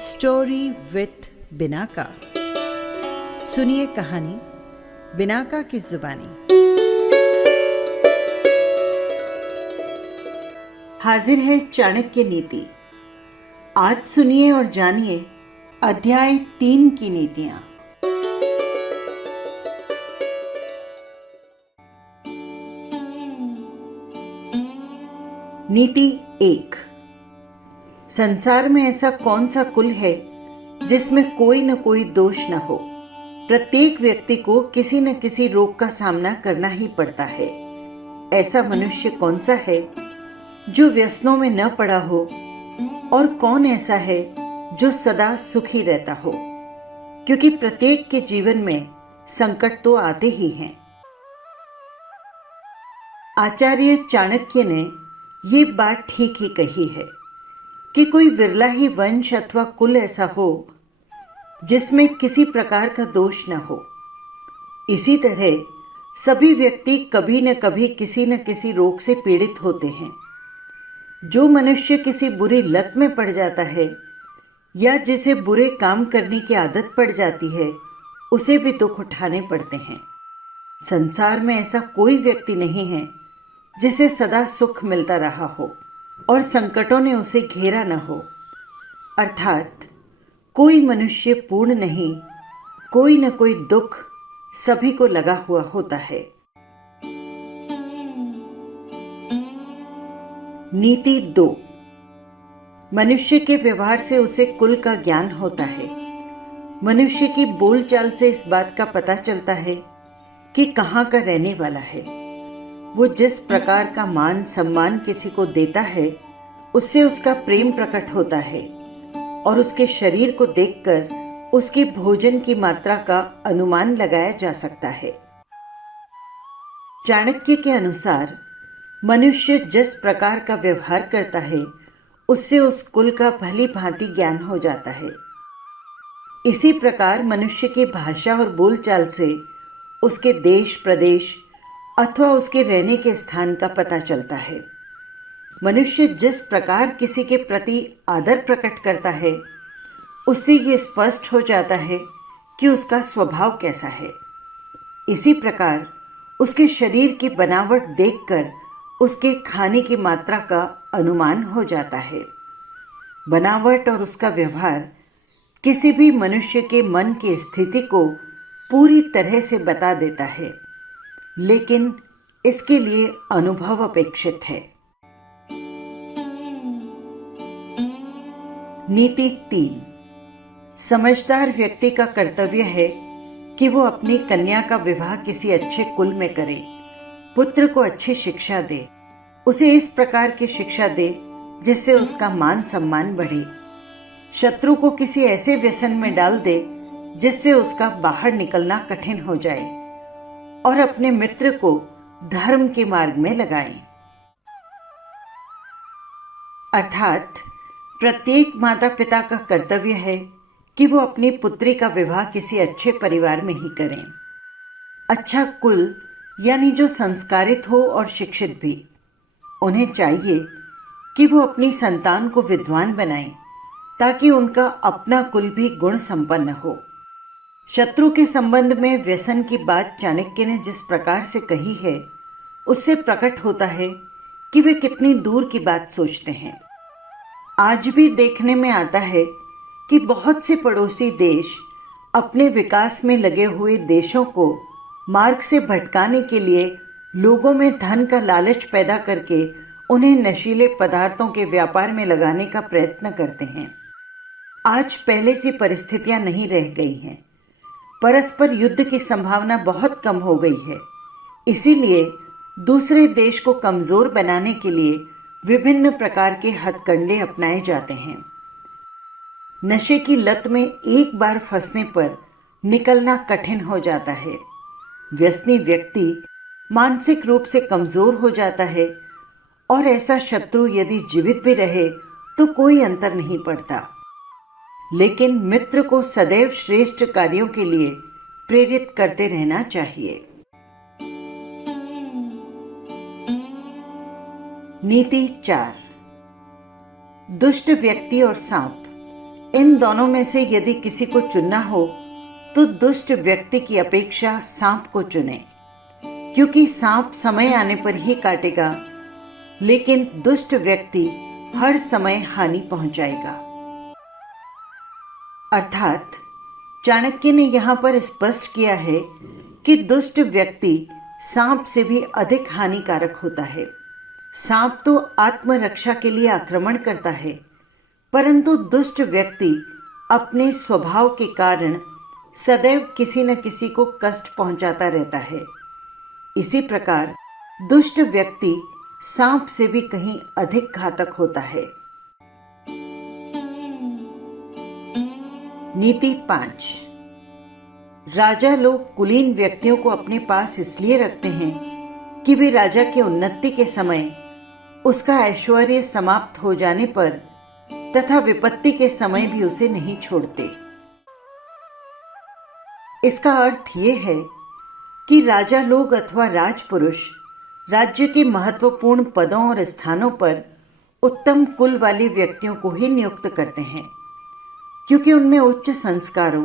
Story with Binaca. सुनिए कहानी Binaca की जुबानी। हाजिर है चाणक्य नीति। आज सुनिए और जानिए अध्याय 3 की नीतियां। नीति 1। संसार में ऐसा कौन सा कुल है जिसमें कोई न कोई दोष न हो। प्रत्येक व्यक्ति को किसी न किसी रोग का सामना करना ही पड़ता है। ऐसा मनुष्य कौन सा है जो व्यसनों में न पड़ा हो, और कौन ऐसा है जो सदा सुखी रहता हो, क्योंकि प्रत्येक के जीवन में संकट तो आते ही हैं। आचार्य चाणक्य ने ये बात ठीक ही कही है कि कोई विरला ही वंश अथवा कुल ऐसा हो जिसमें किसी प्रकार का दोष न हो। इसी तरह सभी व्यक्ति कभी न कभी किसी न किसी रोग से पीड़ित होते हैं। जो मनुष्य किसी बुरी लत में पड़ जाता है या जिसे बुरे काम करने की आदत पड़ जाती है, उसे भी दुख उठाने पड़ते हैं। संसार में ऐसा कोई व्यक्ति नहीं है जिसे सदा सुख मिलता रहा हो और संकटों ने उसे घेरा न हो। अर्थात कोई मनुष्य पूर्ण नहीं, कोई न कोई दुख सभी को लगा हुआ होता है। नीति 2। मनुष्य के व्यवहार से उसे कुल का ज्ञान होता है। मनुष्य की बोलचाल से इस बात का पता चलता है कि कहाँ का रहने वाला है। वो जिस प्रकार का मान सम्मान किसी को देता है, उससे उसका प्रेम प्रकट होता है, और उसके शरीर को देखकर उसके भोजन की मात्रा का अनुमान लगाया जा सकता है। चाणक्य के अनुसार मनुष्य जिस प्रकार का व्यवहार करता है, उससे उस कुल का भली भांति ज्ञान हो जाता है। इसी प्रकार मनुष्य की भाषा और बोलचाल से उसके देश प्रदेश अथवा उसके रहने के स्थान का पता चलता है। मनुष्य जिस प्रकार किसी के प्रति आदर प्रकट करता है, उससे ये स्पष्ट हो जाता है कि उसका स्वभाव कैसा है। इसी प्रकार उसके शरीर की बनावट देखकर उसके खाने की मात्रा का अनुमान हो जाता है। बनावट और उसका व्यवहार किसी भी मनुष्य के मन की स्थिति को पूरी तरह से बता देता है, लेकिन इसके लिए अनुभव अपेक्षित है। नीति 3। समझदार व्यक्ति का कर्तव्य है कि वो अपनी कन्या का विवाह किसी अच्छे कुल में करे, पुत्र को अच्छी शिक्षा दे, उसे इस प्रकार की शिक्षा दे जिससे उसका मान सम्मान बढ़े, शत्रु को किसी ऐसे व्यसन में डाल दे जिससे उसका बाहर निकलना कठिन हो जाए, और अपने मित्र को धर्म के मार्ग में लगाएं। अर्थात प्रत्येक माता पिता का कर्तव्य है कि वो अपनी पुत्री का विवाह किसी अच्छे परिवार में ही करें। अच्छा कुल यानी जो संस्कारित हो और शिक्षित भी। उन्हें चाहिए कि वो अपनी संतान को विद्वान बनाएं, ताकि उनका अपना कुल भी गुण संपन्न हो। शत्रु के संबंध में व्यसन की बात चाणक्य ने जिस प्रकार से कही है, उससे प्रकट होता है कि वे कितनी दूर की बात सोचते हैं। आज भी देखने में आता है कि बहुत से पड़ोसी देश अपने विकास में लगे हुए देशों को मार्ग से भटकाने के लिए लोगों में धन का लालच पैदा करके उन्हें नशीले पदार्थों के व्यापार में लगाने का प्रयत्न करते हैं। आज पहले सी परिस्थितियां नहीं रह गई हैं। परस्पर युद्ध की संभावना बहुत कम हो गई है। इसीलिए दूसरे देश को कमजोर बनाने के लिए विभिन्न प्रकार के हथकंडे अपनाए जाते हैं। नशे की लत में एक बार फंसने पर निकलना कठिन हो जाता है। व्यसनी व्यक्ति मानसिक रूप से कमजोर हो जाता है, और ऐसा शत्रु यदि जीवित भी रहे तो कोई अंतर नहीं पड़ता। लेकिन मित्र को सदैव श्रेष्ठ कार्यों के लिए प्रेरित करते रहना चाहिए। नीति 4। दुष्ट व्यक्ति और सांप इन दोनों में से यदि किसी को चुनना हो तो दुष्ट व्यक्ति की अपेक्षा सांप को चुने, क्योंकि सांप समय आने पर ही काटेगा, लेकिन दुष्ट व्यक्ति हर समय हानि पहुंचाएगा। अर्थात चाणक्य ने यहाँ पर स्पष्ट किया है कि दुष्ट व्यक्ति सांप से भी अधिक हानिकारक होता है। सांप तो आत्मरक्षा के लिए आक्रमण करता है, परंतु दुष्ट व्यक्ति अपने स्वभाव के कारण सदैव किसी न किसी को कष्ट पहुंचाता रहता है। इसी प्रकार दुष्ट व्यक्ति सांप से भी कहीं अधिक घातक होता है। नीति 5। राजा लोग कुलीन व्यक्तियों को अपने पास इसलिए रखते हैं कि वे राजा की उन्नति के समय, उसका ऐश्वर्य समाप्त हो जाने पर तथा विपत्ति के समय भी उसे नहीं छोड़ते। इसका अर्थ ये है कि राजा लोग अथवा राजपुरुष राज्य के महत्वपूर्ण पदों और स्थानों पर उत्तम कुल वाले व्यक्तियों को ही नियुक्त करते हैं, क्योंकि उनमें उच्च संस्कारों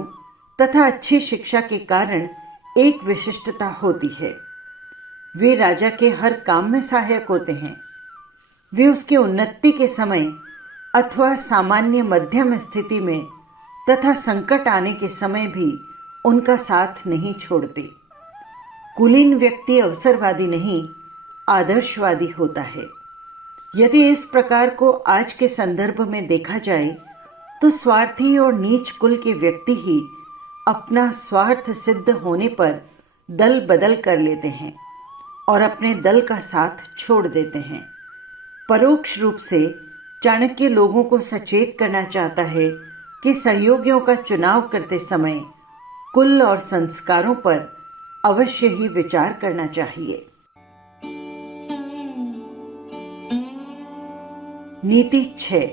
तथा अच्छी शिक्षा के कारण एक विशिष्टता होती है। वे राजा के हर काम में सहायक होते हैं। वे उसकी उन्नति के समय अथवा सामान्य मध्यम स्थिति में तथा संकट आने के समय भी उनका साथ नहीं छोड़ते। कुलीन व्यक्ति अवसरवादी नहीं, आदर्शवादी होता है। यदि इस प्रकार को आज के संदर्भ में देखा जाए तो स्वार्थी और नीच कुल के व्यक्ति ही अपना स्वार्थ सिद्ध होने पर दल बदल कर लेते हैं और अपने दल का साथ छोड़ देते हैं। परोक्ष रूप से चाणक्य लोगों को सचेत करना चाहता है कि सहयोगियों का चुनाव करते समय कुल और संस्कारों पर अवश्य ही विचार करना चाहिए। नीति 6।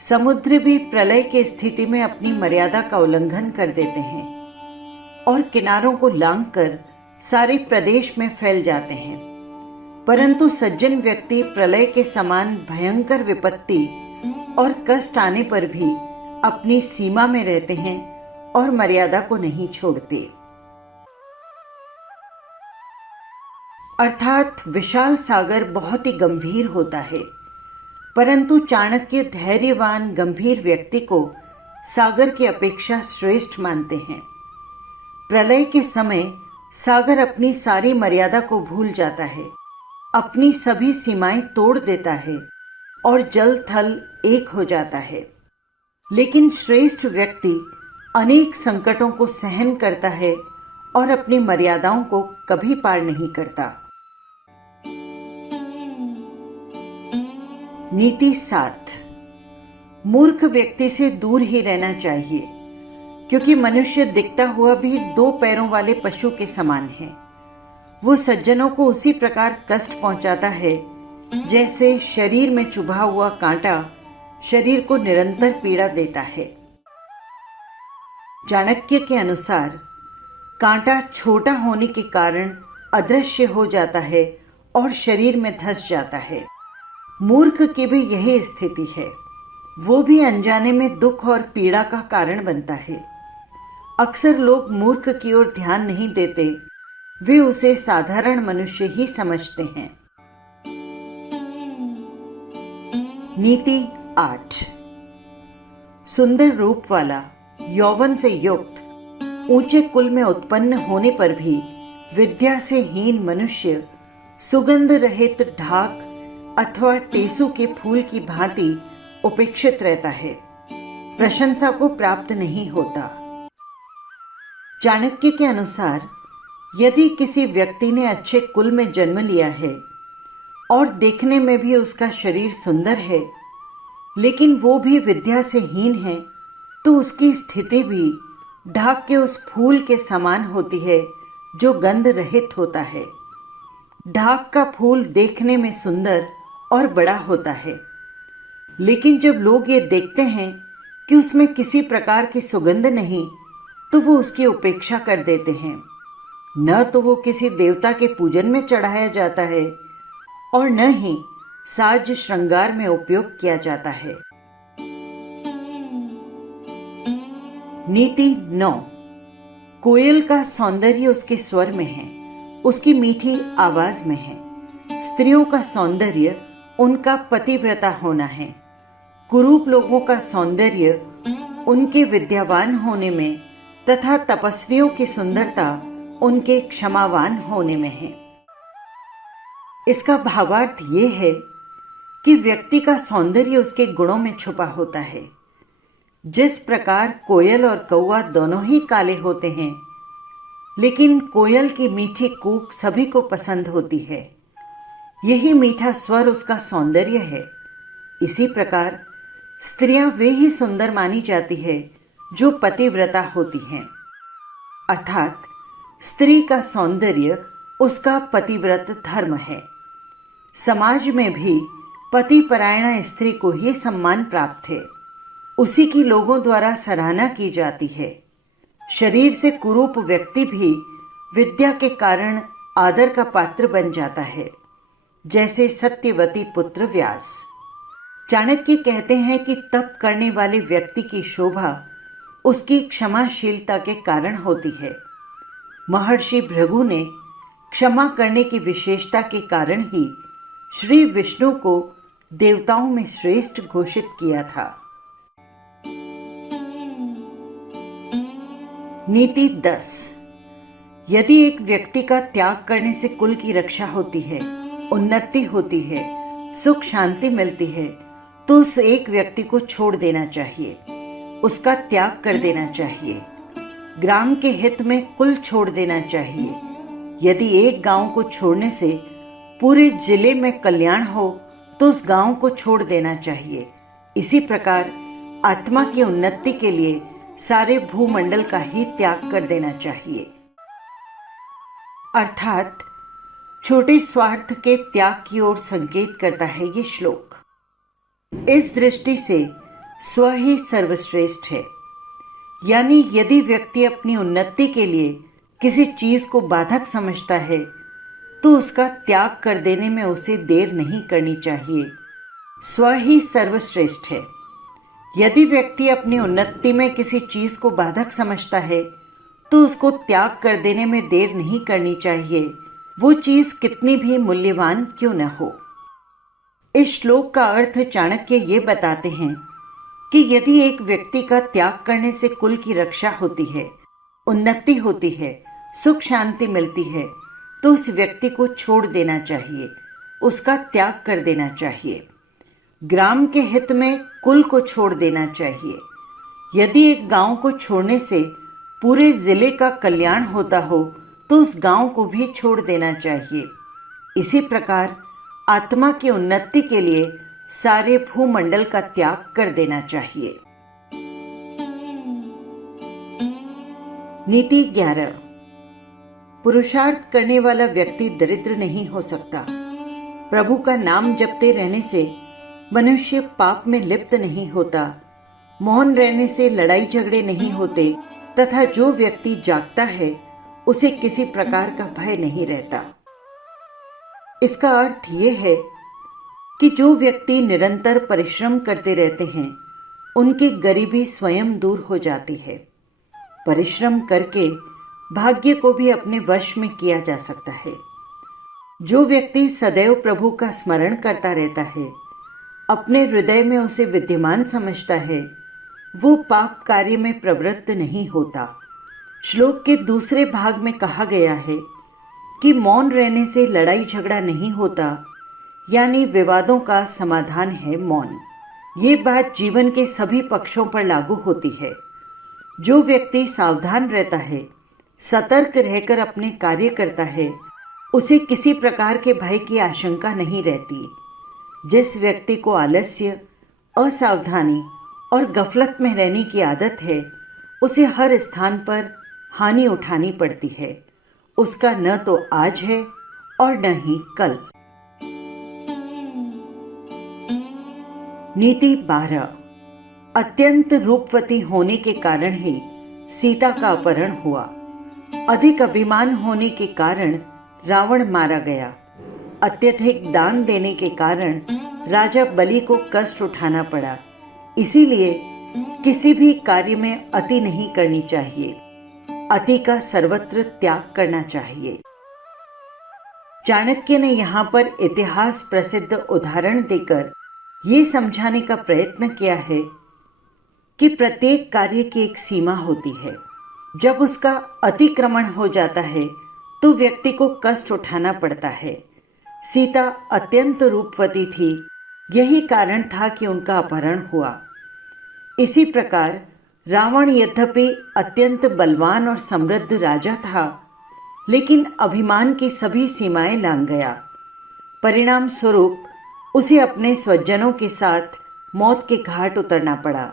समुद्र भी प्रलय की स्थिति में अपनी मर्यादा का उल्लंघन कर देते हैं और किनारों को लांघकर सारे प्रदेश में फैल जाते हैं, परंतु सज्जन व्यक्ति प्रलय के समान भयंकर विपत्ति और कष्ट आने पर भी अपनी सीमा में रहते हैं और मर्यादा को नहीं छोड़ते। अर्थात विशाल सागर बहुत ही गंभीर होता है, परंतु चाणक्य धैर्यवान गंभीर व्यक्ति को सागर की अपेक्षा श्रेष्ठ मानते हैं। प्रलय के समय सागर अपनी सारी मर्यादा को भूल जाता है, अपनी सभी सीमाएं तोड़ देता है और जल थल एक हो जाता है। लेकिन श्रेष्ठ व्यक्ति अनेक संकटों को सहन करता है और अपनी मर्यादाओं को कभी पार नहीं करता। नीति 7। मूर्ख व्यक्ति से दूर ही रहना चाहिए, क्योंकि मनुष्य दिखता हुआ भी 2 पैरों वाले पशु के समान है। वो सज्जनों को उसी प्रकार कष्ट पहुंचाता है जैसे शरीर में चुभा हुआ कांटा शरीर को निरंतर पीड़ा देता है। चाणक्य के अनुसार कांटा छोटा होने के कारण अदृश्य हो जाता है और शरीर में धंस जाता है। मूर्ख की भी यही स्थिति है। वो भी अनजाने में दुख और पीड़ा का कारण बनता है। अक्सर लोग मूर्ख की ओर ध्यान नहीं देते, वे उसे साधारण मनुष्य ही समझते हैं। नीति 8। सुंदर रूप वाला, यौवन से युक्त, ऊंचे कुल में उत्पन्न होने पर भी विद्या से हीन मनुष्य सुगंध रहित ढाक अथवा टेसू के फूल की भांति उपेक्षित रहता है, प्रशंसा को प्राप्त नहीं होता। चाणक्य के अनुसार यदि किसी व्यक्ति ने अच्छे कुल में जन्म लिया है और देखने में भी उसका शरीर सुंदर है, लेकिन वो भी विद्या से हीन है, तो उसकी स्थिति भी ढाक के उस फूल के समान होती है जो गंध रहित होता है। ढाक का फूल देखने में सुंदर और बड़ा होता है, लेकिन जब लोग ये देखते हैं कि उसमें किसी प्रकार की सुगंध नहीं, तो वो उसकी उपेक्षा कर देते हैं। न तो वो किसी देवता के पूजन में चढ़ाया जाता है और न ही साज श्रृंगार में उपयोग किया जाता है। नीति 9। कोयल का सौंदर्य उसके स्वर में है, उसकी मीठी आवाज में है। स्त्रियों का सौंदर्य उनका पतिव्रता होना है। कुरूप लोगों का सौंदर्य उनके विद्यावान होने में तथा तपस्वियों की सुंदरता उनके क्षमावान होने में है। इसका भावार्थ ये है कि व्यक्ति का सौंदर्य उसके गुणों में छुपा होता है। जिस प्रकार कोयल और कौवा दोनों ही काले होते हैं, लेकिन कोयल की मीठी कूक सभी को पसंद होती है। यही मीठा स्वर उसका सौंदर्य है। इसी प्रकार स्त्रियां वे ही सुंदर मानी जाती है जो पतिव्रता होती हैं, अर्थात स्त्री का सौंदर्य उसका पतिव्रत धर्म है। समाज में भी पतिपरायणा स्त्री को ही सम्मान प्राप्त है। उसी की लोगों द्वारा सराहना की जाती है। शरीर से कुरूप व्यक्ति भी विद्या के कारण आदर का पात्र बन जाता है, जैसे सत्यवती पुत्र व्यास। चाणक्य कहते हैं कि तप करने वाले व्यक्ति की शोभा उसकी क्षमाशीलता के कारण होती है। महर्षि भृगु ने क्षमा करने की विशेषता के कारण ही श्री विष्णु को देवताओं में श्रेष्ठ घोषित किया था। नीति 10। यदि एक व्यक्ति का त्याग करने से कुल की रक्षा होती है, उन्नति होती है, सुख शांति मिलती है, तो उस एक व्यक्ति को छोड़ देना चाहिए, उसका त्याग कर देना चाहिए। ग्राम के हित में कुल छोड़ देना चाहिए। यदि एक गांव को छोड़ने से पूरे जिले में कल्याण हो तो उस गांव को छोड़ देना चाहिए। इसी प्रकार आत्मा की उन्नति के लिए सारे भूमंडल का ही त्याग कर देना चाहिए। अर्थात छोटे स्वार्थ के त्याग की ओर संकेत करता है ये श्लोक। इस दृष्टि से स्व ही सर्वश्रेष्ठ है। यानी यदि व्यक्ति अपनी उन्नति के लिए किसी चीज को बाधक समझता है तो उसका त्याग कर देने में उसे देर नहीं करनी चाहिए। स्व ही सर्वश्रेष्ठ है। यदि व्यक्ति अपनी उन्नति में किसी चीज को बाधक समझता है तो उसको त्याग कर देने में देर नहीं करनी चाहिए, वो चीज कितनी भी मूल्यवान क्यों न हो। इस श्लोक का अर्थ चाणक्य ये बताते हैं कि यदि एक व्यक्ति का त्याग करने से कुल की रक्षा होती है, उन्नति होती है, सुख शांति मिलती है, तो उस व्यक्ति को छोड़ देना चाहिए, उसका त्याग कर देना चाहिए। ग्राम के हित में कुल को छोड़ देना चाहिए। यदि एक गांव को छोड़ने से पूरे जिले का कल्याण होता हो तो उस गांव को भी छोड़ देना चाहिए। इसी प्रकार आत्मा की उन्नति के लिए सारे भूमंडल का त्याग कर देना चाहिए। नीति 11। पुरुषार्थ करने वाला व्यक्ति दरिद्र नहीं हो सकता। प्रभु का नाम जपते रहने से मनुष्य पाप में लिप्त नहीं होता। मौन रहने से लड़ाई झगड़े नहीं होते तथा जो व्यक्ति जागता है उसे किसी प्रकार का भय नहीं रहता। इसका अर्थ ये है कि जो व्यक्ति निरंतर परिश्रम करते रहते हैं उनकी गरीबी स्वयं दूर हो जाती है। परिश्रम करके भाग्य को भी अपने वश में किया जा सकता है। जो व्यक्ति सदैव प्रभु का स्मरण करता रहता है, अपने हृदय में उसे विद्यमान समझता है, वो पाप कार्य में प्रवृत्त नहीं होता। श्लोक के दूसरे भाग में कहा गया है कि मौन रहने से लड़ाई झगड़ा नहीं होता, यानी विवादों का समाधान है मौन। ये बात जीवन के सभी पक्षों पर लागू होती है। जो व्यक्ति सावधान रहता है, सतर्क रहकर अपने कार्य करता है, उसे किसी प्रकार के भय की आशंका नहीं रहती। जिस व्यक्ति को आलस्य, असावधानी और गफलत में रहने की आदत है, उसे हर स्थान पर हानि उठानी पड़ती है। उसका न तो आज है और न ही कल। नीति 12। अत्यंत रूपवती होने के कारण ही सीता का अपहरण हुआ। अधिक अभिमान होने के कारण रावण मारा गया। अत्यधिक दान देने के कारण राजा बलि को कष्ट उठाना पड़ा। इसीलिए किसी भी कार्य में अति नहीं करनी चाहिए। अति का सर्वत्र त्याग करना चाहिए। चाणक्य ने यहाँ पर इतिहास प्रसिद्ध उदाहरण देकर ये समझाने का प्रयत्न किया है कि प्रत्येक कार्य की एक सीमा होती है। जब उसका अतिक्रमण हो जाता है तो व्यक्ति को कष्ट उठाना पड़ता है। सीता अत्यंत रूपवती थी, यही कारण था कि उनका अपहरण हुआ। इसी प्रकार रावण यद्यपि अत्यंत बलवान और समृद्ध राजा था, लेकिन अभिमान की सभी सीमाएं लांघ गया। परिणाम स्वरूप उसे अपने स्वजनों के साथ मौत के घाट उतरना पड़ा।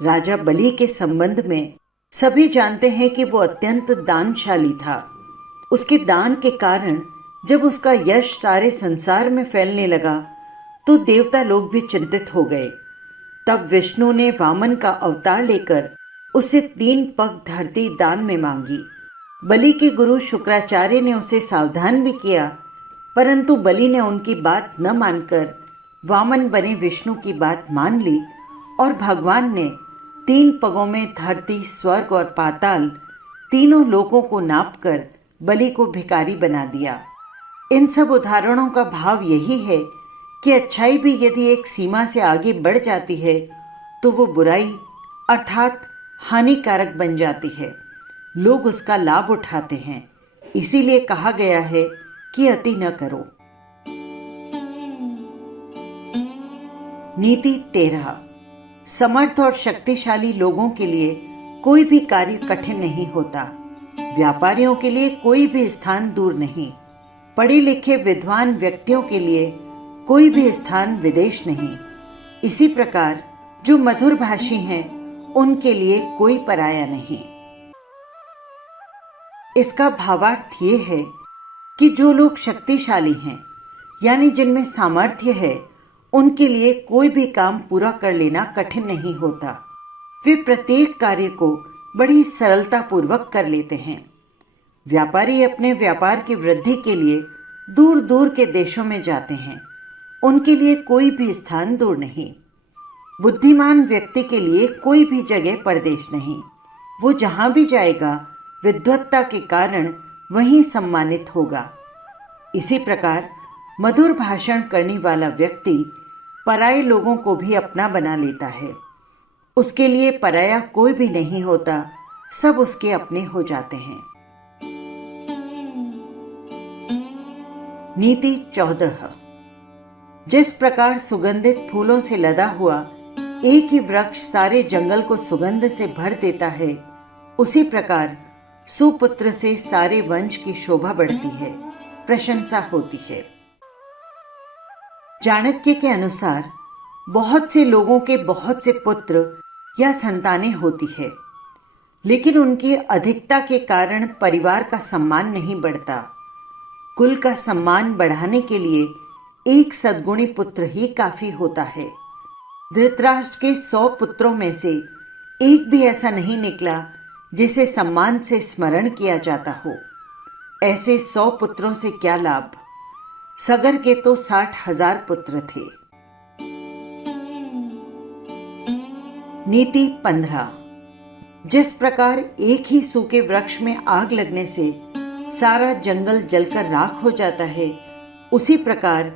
राजा बलि के संबंध में सभी जानते हैं कि वो अत्यंत दानशाली था। उसके दान के कारण जब उसका यश सारे संसार में फैलने लगा तो देवता लोग भी चिंतित हो गए। तब विष्णु ने वामन का अवतार लेकर उससे 3 पग धरती दान में मांगी। बलि के गुरु शुक्राचार्य ने उसे सावधान भी किया, परंतु बलि ने उनकी बात न मानकर वामन बने विष्णु की बात मान ली और भगवान ने 3 पगों में धरती, स्वर्ग और पाताल तीनों लोकों को नापकर बलि को भिखारी बना दिया। इन सब उदाहरणों का भाव यही है कि अच्छाई भी यदि एक सीमा से आगे बढ़ जाती है तो वो बुराई अर्थात हानिकारक बन जाती है। लोग उसका लाभ उठाते हैं। इसीलिए कहा गया है कि अति न करो। नीति 13। समर्थ और शक्तिशाली लोगों के लिए कोई भी कार्य कठिन नहीं होता। व्यापारियों के लिए कोई भी स्थान दूर नहीं। पढ़े लिखे विद्वान व्यक्तियों के लिए कोई भी स्थान विदेश नहीं। इसी प्रकार जो मधुर भाषी हैं उनके लिए कोई पराया नहीं। इसका भावार्थ ये है कि जो लोग शक्तिशाली हैं, यानी जिनमें सामर्थ्य है, उनके लिए कोई भी काम पूरा कर लेना कठिन नहीं होता। वे प्रत्येक कार्य को बड़ी सरलता पूर्वक कर लेते हैं। व्यापारी अपने व्यापार की वृद्धि के लिए दूर दूर के देशों में जाते हैं। उनके लिए कोई भी स्थान दूर नहीं। बुद्धिमान व्यक्ति के लिए कोई भी जगह परदेश नहीं। वो जहाँ भी जाएगा विद्वत्ता के कारण वहीं सम्मानित होगा। इसी प्रकार मधुर भाषण करने वाला व्यक्ति पराये लोगों को भी अपना बना लेता है। उसके लिए पराया कोई भी नहीं होता, सब उसके अपने हो जाते हैं। नीति 14। जिस प्रकार सुगंधित फूलों से लदा हुआ एक ही वृक्ष सारे जंगल को सुगंध से भर देता है, उसी प्रकार सुपुत्र से सारे वंश की शोभा बढ़ती है, प्रशंसा होती है। चाणक्य के अनुसार बहुत से लोगों के बहुत से पुत्र या संतानें होती है, लेकिन उनकी अधिकता के कारण परिवार का सम्मान नहीं बढ़ता। कुल का सम्मान बढ़ाने के लिए एक सद्गुणी पुत्र ही काफी होता है। धृतराष्ट्र के 100 पुत्रों में से एक भी ऐसा नहीं निकला जिसे सम्मान से स्मरण किया जाता हो। ऐसे 100 पुत्रों से क्या लाभ। सगर के तो 60,000 पुत्र थे। नीति 15। जिस प्रकार एक ही सूखे वृक्ष में आग लगने से सारा जंगल जलकर राख हो जाता है, उसी प्रकार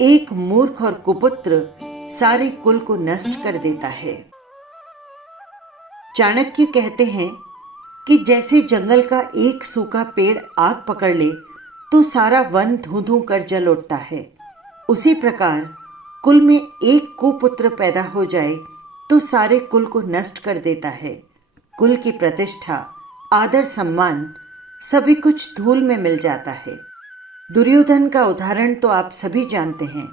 एक मूर्ख और कुपुत्र सारे कुल को नष्ट कर देता है। चाणक्य कहते हैं कि जैसे जंगल का एक सूखा पेड़ आग पकड़ ले तो सारा वन धूं धूं कर जल उठता है, उसी प्रकार कुल में एक कुपुत्र पैदा हो जाए तो सारे कुल को नष्ट कर देता है। कुल की प्रतिष्ठा, आदर, सम्मान सभी कुछ धूल में मिल जाता है। दुर्योधन का उदाहरण तो आप सभी जानते हैं,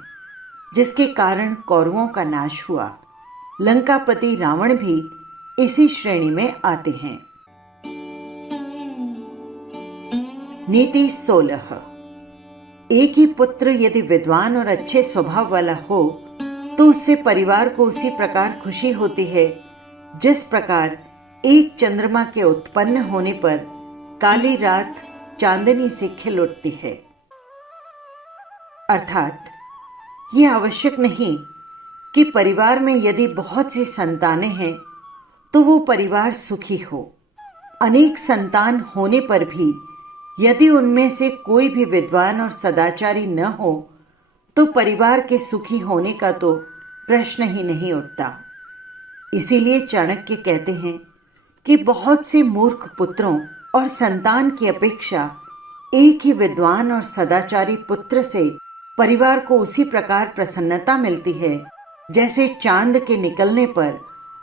जिसके कारण कौरवों का नाश हुआ। लंकापति रावण भी इसी श्रेणी में आते हैं। नीति 16। एक ही पुत्र यदि विद्वान और अच्छे स्वभाव वाला हो तो उससे परिवार को उसी प्रकार खुशी होती है जिस प्रकार एक चंद्रमा के उत्पन्न होने पर काली रात चांदनी से खिल उठती है। अर्थात ये आवश्यक नहीं कि परिवार में यदि बहुत सी संतानें हैं तो वो परिवार सुखी हो। अनेक संतान होने पर भी यदि उनमें से कोई भी विद्वान और सदाचारी न हो तो परिवार के सुखी होने का तो प्रश्न ही नहीं उठता। इसीलिए चाणक्य कहते हैं कि बहुत से मूर्ख पुत्रों और संतान की अपेक्षा एक ही विद्वान और सदाचारी पुत्र से परिवार को उसी प्रकार प्रसन्नता मिलती है जैसे चांद के निकलने पर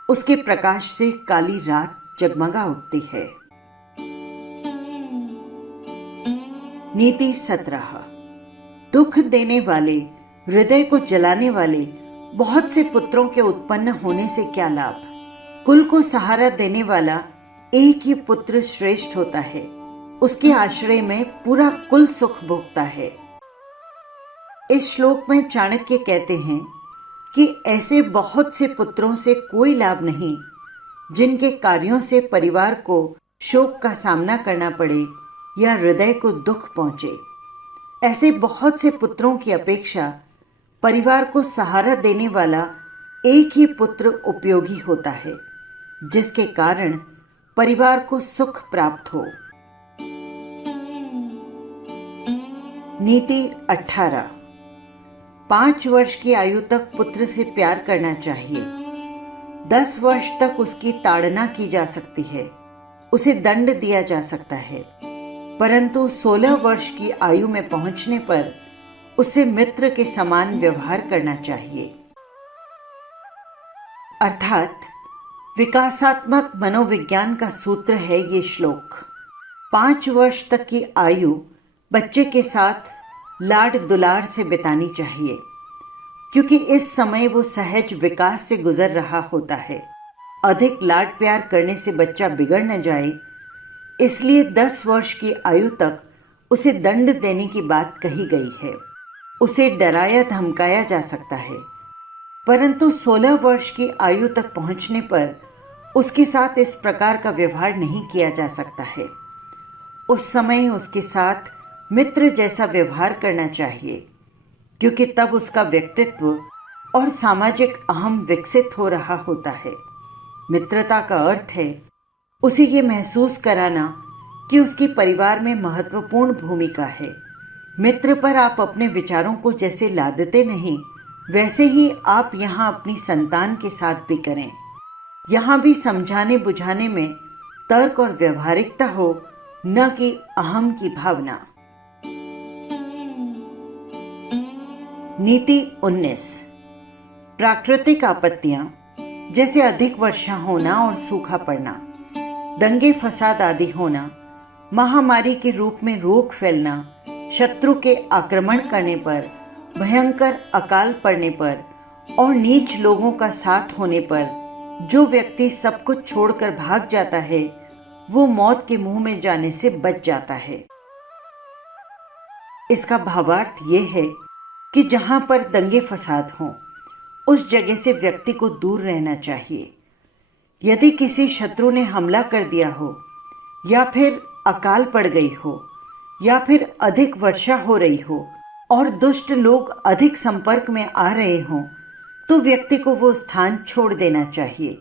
उसके प्रकाश से काली रात जगमगा उठती है। नीति 17। दुख देने वाले, हृदय को जलाने वाले बहुत से पुत्रों के उत्पन्न होने से क्या लाभ। कुल को सहारा देने वाला एक ही पुत्र श्रेष्ठ होता है। उसके आश्रय में पूरा कुल सुख भोगता है। इस श्लोक में चाणक्य कहते हैं कि ऐसे बहुत से पुत्रों से कोई लाभ नहीं जिनके कार्यों से परिवार को शोक का सामना करना पड़े या हृदय को दुख पहुंचे। ऐसे बहुत से पुत्रों की अपेक्षा परिवार को सहारा देने वाला एक ही पुत्र उपयोगी होता है जिसके कारण परिवार को सुख प्राप्त हो। नीति 18। 5 वर्ष की आयु तक पुत्र से प्यार करना चाहिए। 10 वर्ष तक उसकी ताड़ना की जा सकती है, उसे दंड दिया जा सकता है, परंतु 16 वर्ष की आयु में पहुंचने पर उसे मित्र के समान व्यवहार करना चाहिए। अर्थात विकासात्मक मनोविज्ञान का सूत्र है ये श्लोक। 5 वर्ष तक की आयु बच्चे के साथ लाड दुलार से बितानी चाहिए, क्योंकि इस समय वो सहज विकास से गुजर रहा होता है। अधिक लाड प्यार करने से बच्चा बिगड़ न जाए, इसलिए 10 वर्ष की आयु तक उसे दंड देने की बात कही गई है। उसे डराया धमकाया जा सकता है, परंतु 16 वर्ष की आयु तक पहुंचने पर उसके साथ इस प्रकार का व्यवहार नहीं किया जा सकता है। उस समय उसके साथ मित्र जैसा व्यवहार करना चाहिए, क्योंकि तब उसका व्यक्तित्व और सामाजिक अहम विकसित हो रहा होता है। मित्रता का अर्थ है उसे ये महसूस कराना कि उसकी परिवार में महत्वपूर्ण भूमिका है। मित्र पर आप अपने विचारों को जैसे लादते नहीं, वैसे ही आप यहाँ अपनी संतान के साथ भी करें। यहाँ भी समझाने बुझाने में तर्क और व्यवहारिकता हो, न कि अहम की भावना। नीति 19। प्राकृतिक आपत्तियां जैसे अधिक वर्षा होना और सूखा पड़ना, दंगे फसाद आदि होना, महामारी के रूप में रोग फैलना, शत्रु के आक्रमण करने पर, भयंकर अकाल पड़ने पर और नीच लोगों का साथ होने पर जो व्यक्ति सब कुछ छोड़कर भाग जाता है वो मौत के मुंह में जाने से बच जाता है। इसका भावार्थ ये है कि जहां पर दंगे फसाद हों उस जगह से व्यक्ति को दूर रहना चाहिए। यदि किसी शत्रु ने हमला कर दिया हो, या फिर अकाल पड़ गई हो, या फिर अधिक वर्षा हो रही हो और दुष्ट लोग अधिक संपर्क में आ रहे हों, तो व्यक्ति को वो स्थान छोड़ देना चाहिए।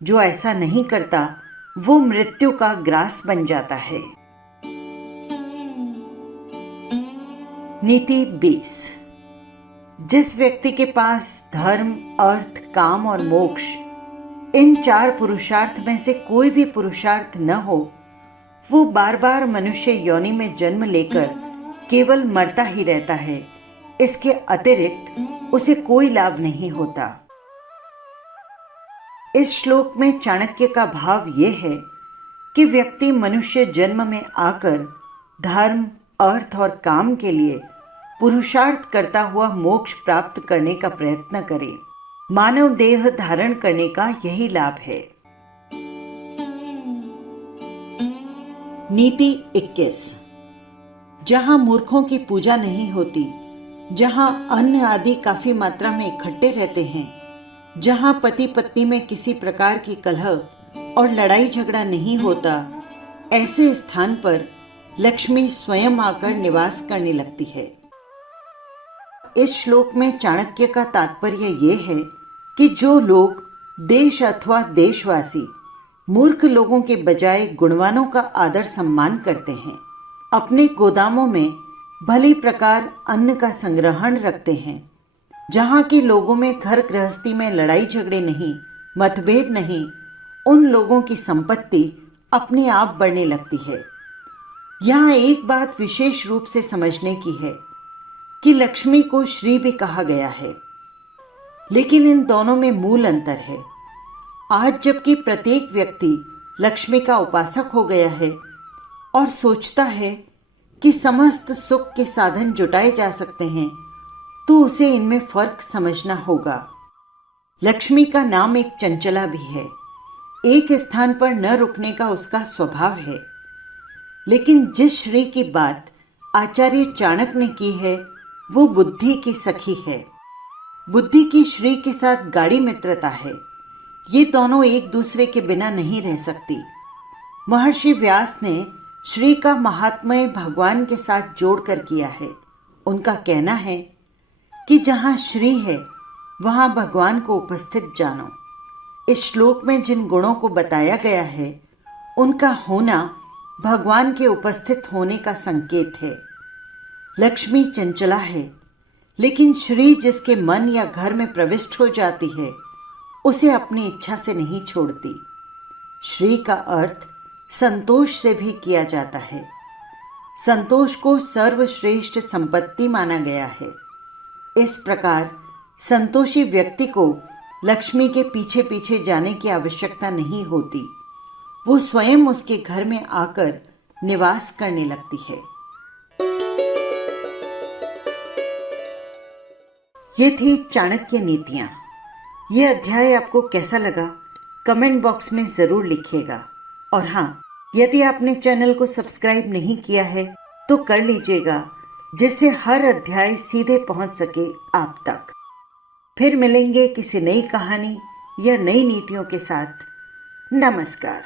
जो ऐसा नहीं करता वो मृत्यु का ग्रास बन जाता है। नीति 20। जिस व्यक्ति के पास धर्म, अर्थ, काम और मोक्ष, इन 4 पुरुषार्थ में से कोई भी पुरुषार्थ न हो, वो बार बार मनुष्य योनि में जन्म लेकर केवल मरता ही रहता है। इसके अतिरिक्त उसे कोई लाभ नहीं होता। इस श्लोक में चाणक्य का भाव ये है कि व्यक्ति मनुष्य जन्म में आकर धर्म, अर्थ और काम के लिए पुरुषार्थ करता हुआ मोक्ष प्राप्त करने का प्रयत्न करे। मानव देह धारण करने का यही लाभ है। नीति 21। जहां मूर्खों की पूजा नहीं होती, जहां अन्न आदि काफी मात्रा में इकट्ठे रहते हैं, जहां पति पत्नी में किसी प्रकार की कलह और लड़ाई झगड़ा नहीं होता, ऐसे स्थान पर लक्ष्मी स्वयं आकर निवास करने लगती है। इस श्लोक में चाणक्य का तात्पर्य ये है कि जो लोग देश अथवा देशवासी मूर्ख लोगों के बजाय गुणवानों का आदर सम्मान करते हैं, अपने गोदामों में भली प्रकार अन्न का संग्रहण रखते हैं, जहाँ के लोगों में घर गृहस्थी में लड़ाई झगड़े नहीं, मतभेद नहीं, उन लोगों की संपत्ति अपने आप बढ़ने लगती है। यहाँ एक बात विशेष रूप से समझने की है कि लक्ष्मी को श्री भी कहा गया है, लेकिन इन दोनों में मूल अंतर है। आज जबकि प्रत्येक व्यक्ति लक्ष्मी का उपासक हो गया है और सोचता है कि समस्त सुख के साधन जुटाए जा सकते हैं, तो उसे इनमें फर्क समझना होगा। लक्ष्मी का नाम एक चंचला भी है, एक स्थान पर न रुकने का उसका स्वभाव है। लेकिन जिस श्री की बात आचार्य चाणक्य ने की है वो बुद्धि की सखी है। बुद्धि की श्री के साथ गाढ़ी मित्रता है। ये दोनों एक दूसरे के बिना नहीं रह सकती। महर्षि व्यास ने श्री का महात्म्य भगवान के साथ जोड़कर किया है। उनका कहना है कि जहाँ श्री है वहाँ भगवान को उपस्थित जानो। इस श्लोक में जिन गुणों को बताया गया है उनका होना भगवान के उपस्थित होने का संकेत है। लक्ष्मी चंचला है, लेकिन श्री जिसके मन या घर में प्रविष्ट हो जाती है उसे अपनी इच्छा से नहीं छोड़ती। श्री का अर्थ संतोष से भी किया जाता है। संतोष को सर्वश्रेष्ठ संपत्ति माना गया है। इस प्रकार संतोषी व्यक्ति को लक्ष्मी के पीछे पीछे जाने की आवश्यकता नहीं होती। वो स्वयं उसके घर में आकर निवास करने लगती है। ये थी चाणक्य नीतियाँ। ये अध्याय आपको कैसा लगा कमेंट बॉक्स में ज़रूर लिखिएगा। और हाँ, यदि आपने चैनल को सब्सक्राइब नहीं किया है तो कर लीजिएगा, जिससे हर अध्याय सीधे पहुंच सके आप तक। फिर मिलेंगे किसी नई कहानी या नई नीतियों के साथ। नमस्कार।